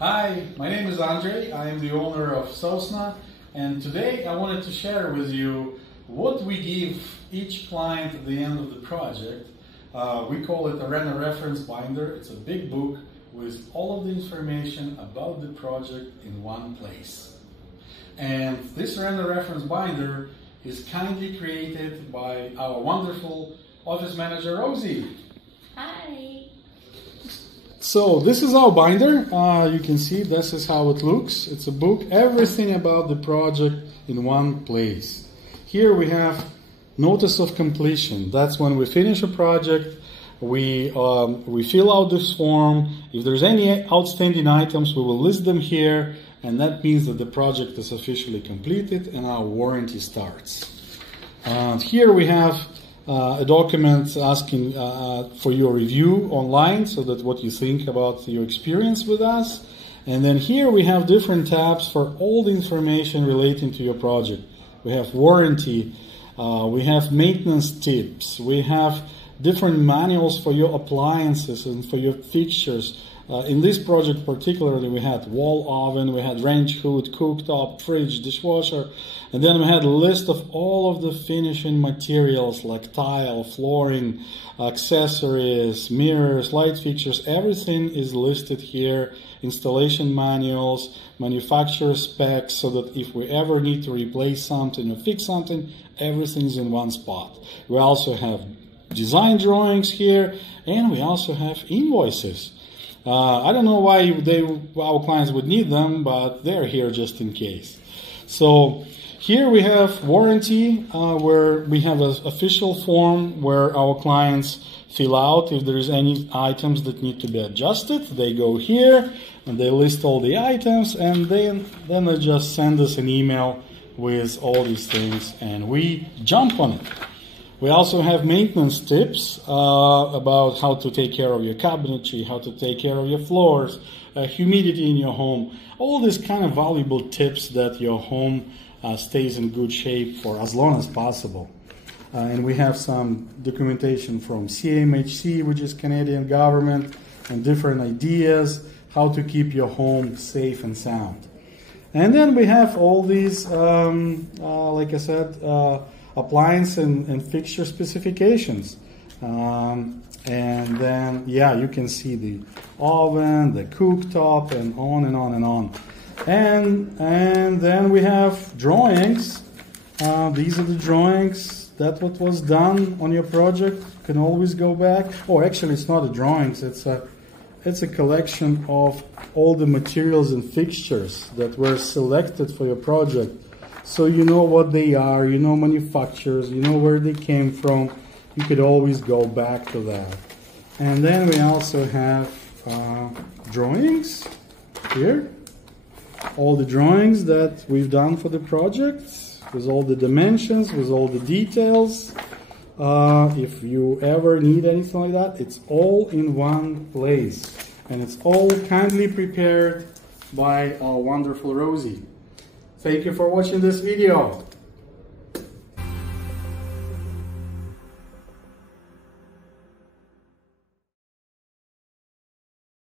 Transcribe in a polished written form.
Hi, my name is Andre. I am the owner of Sosna, and today I wanted to share with you what we give each client at the end of the project. We call it a Rena Reference Binder. It's a big book with all of the information about the project in one place. And this Rena Reference Binder is kindly created by our wonderful office manager, Rosie. Hi. So this is our binder. You can see this is how it looks. It's a book, everything about the project in one place. Here we have notice of completion. That's when we finish a project. We fill out this form. If there's any outstanding items, we will list them here, and that means that the project is officially completed and our warranty starts. Here we have a document asking for your review online, so that what you think about your experience with us. And then here we have different tabs for all the information relating to your project. We have warranty, we have maintenance tips, we have different manuals for your appliances and for your fixtures. In this project particularly, we had wall oven, we had range hood, cooktop, fridge, dishwasher, and then we had a list of all of the finishing materials like tile, flooring, accessories, mirrors, light fixtures. Everything is listed here, installation manuals, manufacturer specs, so that if we ever need to replace something or fix something, everything's in one spot. We also have design drawings here, and we also have invoices. I don't know why our clients would need them, but they're here just in case. So here we have warranty, where we have an official form where our clients fill out if there is any items that need to be adjusted. They go here and they list all the items, and then they just send us an email with all these things and we jump on it. We also have maintenance tips about how to take care of your cabinetry, how to take care of your floors, humidity in your home, all these kind of valuable tips that your home stays in good shape for as long as possible. And we have some documentation from CMHC, which is Canadian government, and different ideas how to keep your home safe and sound. And then we have all these, like I said, appliance and fixture specifications. And then, yeah, you can see the oven, the cooktop, and on and on and on. And then we have drawings. These are the drawings. That's what was done on your project. You can always go back. Oh, actually, it's not a drawings. It's a collection of all the materials and fixtures that were selected for your project. So you know what they are, you know manufacturers, you know where they came from. You could always go back to that. And then we also have drawings here. All the drawings that we've done for the project, with all the dimensions, with all the details. If you ever need anything like that, it's all in one place. And it's all kindly prepared by our wonderful Rosie. Thank you for watching this video.